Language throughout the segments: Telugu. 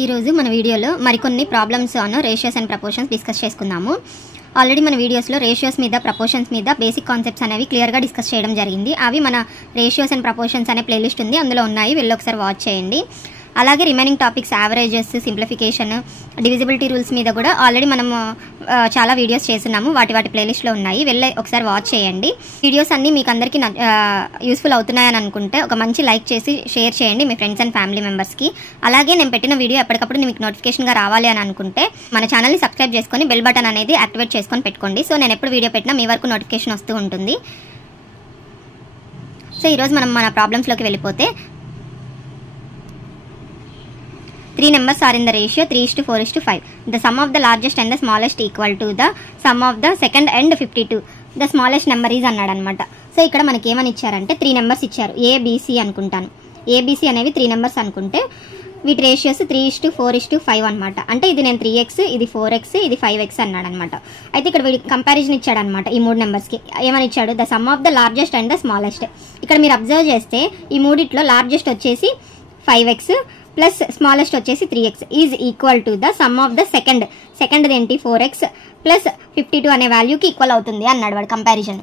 ఈ రోజు మన వీడియోలో మరికొన్ని problems on ratios and proportions discuss చేసుకుందాము. ఆల్రెడీ మన వీడియోస్లో రేషియోస్ మీద ప్రపోర్షన్స్ మీద బేసిక్ కాన్సెప్ట్స్ అనేవి క్లియర్గా డిస్కస్ చేయడం జరిగింది. అవి మన రేషియోస్ అండ్ ప్రపోర్షన్స్ అనే ప్లేలిస్ట్ ఉంది, అందులో ఉన్నాయి, వెళ్ళి ఒకసారి వాచ్ చేయండి. అలాగే remaining topics averages, simplification, divisibility rules మీద కూడా ఆల్రెడీ మనం చాలా వీడియోస్ చేస్తున్నాము, వాటి ప్లేలిస్ట్లో ఉన్నాయి, వెళ్ళి ఒకసారి వాచ్ చేయండి. వీడియోస్ అన్నీ మీకు అందరికీ యూస్ఫుల్ అవుతున్నాయని అనుకుంటే ఒక మంచి లైక్ చేసి షేర్ చేయండి మీ ఫ్రెండ్స్ అండ్ ఫ్యామిలీ మెంబర్స్కి. అలాగే నేను పెట్టిన వీడియో ఎప్పటికప్పుడు మీకు నోటిఫికేషన్గా రావాలి అని అనుకుంటే మన ఛానల్ని సబ్స్క్రైబ్ చేసుకొని బెల్ బటన్ అనేది యాక్టివేట్ చేసుకొని పెట్టుకోండి. సో నేను ఎప్పుడు వీడియో పెట్టినా మీ వరకు నోటిఫికేషన్ వస్తూ ఉంటుంది. సో ఈరోజు మనం మన ప్రాబ్లమ్స్లోకి వెళ్ళిపోతే 3 numbers are in the ratio 3:4:5. The sum of the largest and the smallest equal to the sum of the second and 52. The smallest number is అన్నాడు అనమాట. సో ఇక్కడ మనకి ఏమని ఇచ్చారంటే 3 numbers ఇచ్చారు, ఏబిసి అనుకుంటాను. ఏబిసి అనేవి 3 numbers అనుకుంటే వీటి రేషియోస్ 3:4:5 అనమాట. అంటే ఇది నేను 3x, ఇది 4x, ఇది 5x అన్నాడు అనమాట. అయితే ఇక్కడ వీడి కంపారిజన్ ఇచ్చాడు అనమాట ఈ 3 నెంబర్స్కి. ఏమని ఇచ్చాడు? The sum of the largest and the smallest. ఇక్కడ మీరు అబ్జర్వ్ చేస్తే ఈ మూడిట్లో లార్జెస్ట్ వచ్చేసి 5x ప్లస్ స్మాలెస్ట్ వచ్చేసి 3x is equal to the sum of the second ఏంటి 4x ప్లస్ 52 అనే వాల్యూకి ఈక్వల్ అవుతుంది అన్నాడు వాడు కంపారిజన్.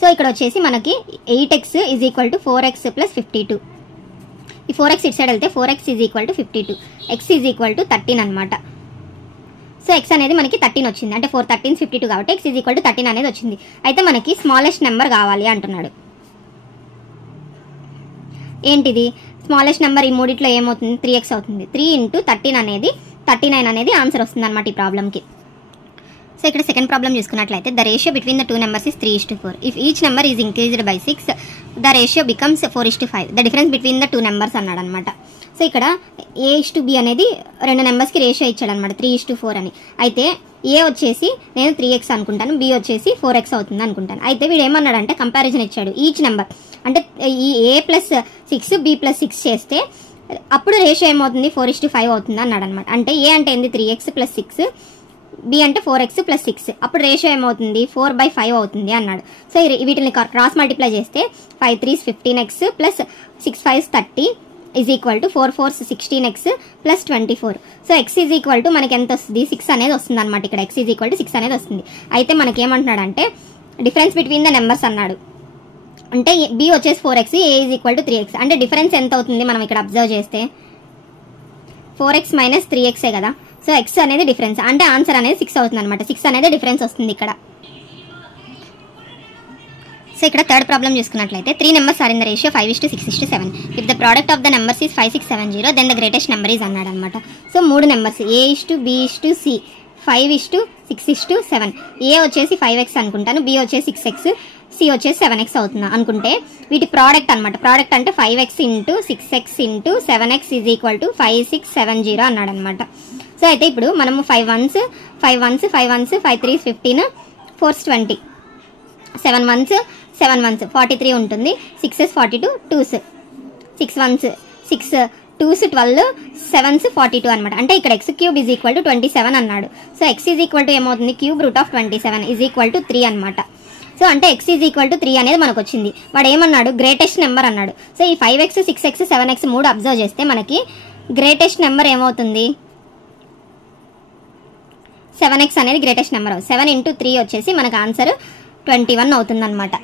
సో ఇక్కడ వచ్చేసి మనకి 8x is equal to 4x plus 52. ఈ 4x ఇటు సైడ్ వెళ్తే 4x is equal to 52, x is equal to 13 అనమాట. సో x అనేది మనకి 13 వచ్చింది, అంటే 4 13 52 కాబట్టి x ఈజ్ ఈక్వల్ టు 13 అనేది వచ్చింది. అయితే మనకి స్మాలెస్ట్ నెంబర్ కావాలి అంటున్నాడు. ఏంటిది స్మాలెస్ట్ నెంబర్? ఈ మూడిట్లో ఏమవుతుంది? 3x అవుతుంది. 3 × 13 అనేది 39 అనేది ఆన్సర్ వస్తుంది అనమాట ఈ ప్రాబ్లమ్కి. సో ఇక్కడ సెకండ్ ప్రాబ్లం చూసుకున్నట్లయితే the ratio between the 2 numbers is 3:4. If each number is increased by 6 the ratio becomes 4:5. The difference between the 2 numbers అన్నాడు అనమాట. సో ఇక్కడ A:B అనేది 2 నెంబర్స్కి రేషియో ఇచ్చాడు అనమాట 3:4 అని. అయితే ఏ వచ్చేసి నేను 3x అనుకుంటాను, బి వచ్చేసి 4x అవుతుంది అనుకుంటాను. అయితే వీడు ఏమన్నాడంటే కంపారిజన్ ఇచ్చాడు ఈచ్ నెంబర్, అంటే ఈ a + 6 b + 6 చేస్తే అప్పుడు రేషియో ఏమవుతుంది? 4:5 అవుతుంది అన్నాడు అనమాట. అంటే ఏ అంటే ఏంది? 3x + 6, b అంటే 4x + 6, అప్పుడు రేషియో ఏమవుతుంది? 4/5 అవుతుంది అన్నాడు. సో వీటిని క్రాస్ మల్టిప్లై చేస్తే 5 3s 15x plus 6 5s 30 is equal to 4 4s 16x plus 24. So x is equal to మనకి ఎంత వస్తుంది? 6 అనేది వస్తుంది అనమాట. ఇక్కడ x ఈజ్ ఈక్వల్ టు 6 అనేది వస్తుంది. అయితే మనకి ఏమంటున్నాడు అంటే డిఫరెన్స్ బిట్వీన్ ద నెంబర్స్ అన్నాడు. అంటే b వచ్చేసి 4x, a is equal to 3x. అంటే డిఫరెన్స్ ఎంత అవుతుంది మనం ఇక్కడ అబ్జర్వ్ చేస్తే? 4x మైనస్ 3x కదా. సో x అనేది డిఫరెన్స్, అంటే ఆన్సర్ అనేది 6 అవుతుంది అనమాట. 6 అనేది డిఫరెన్స్ వస్తుంది ఇక్కడ. సో ఇక్కడ థర్డ్ ప్రాబ్లం చూసుకున్నట్లయితే 3 numbers are in the ratio 5:6:7. If the product of the numbers is 5670 then the greatest number is అన్నాడు అనమాట. So 3 numbers A:B:C 5:6:7. ఏ వచ్చేసి 5x అనుకుంటాను, b వచ్చేసి 6x, c వచ్చేసి 7x అవుతుంది అనుకుంటే వీటి ప్రోడక్ట్ అనమాట. ప్రోడక్ట్ అంటే 5x × 6x × 7x is equal to 5670 అన్నాడు అనమాట. సో అయితే ఇప్పుడు మనము 5 1s 5 5 3s 15 4s 20 7 1s 7 1s 43 ఉంటుంది. 6s 42 2s 6 1s 6 2s 12 7s 42 అనమాట. అంటే ఇక్కడ x³ ఈజ్ ఈక్వల్ టు 27 అన్నాడు. So x is equal to ఏమవుతుంది? ³ ఈజ్ ఈక్వల్ టు 3 అనమాట. సో అంటే x ఈజ్ ఈక్వల్ టు 3 అనేది మనకు వచ్చింది. వాడు ఏమన్నాడు? గ్రేటెస్ట్ నెంబర్ అన్నాడు. సో ఈ 5x 6x 7x 3 అబ్జర్వ్ చేస్తే మనకి గ్రేటెస్ట్ నెంబర్ ఏమవుతుంది? 7x అనేది గ్రేటెస్ట్ నెంబర్. 7 × 3 వచ్చేసి మనకు ఆన్సర్ 21 అవుతుంది అనమాట.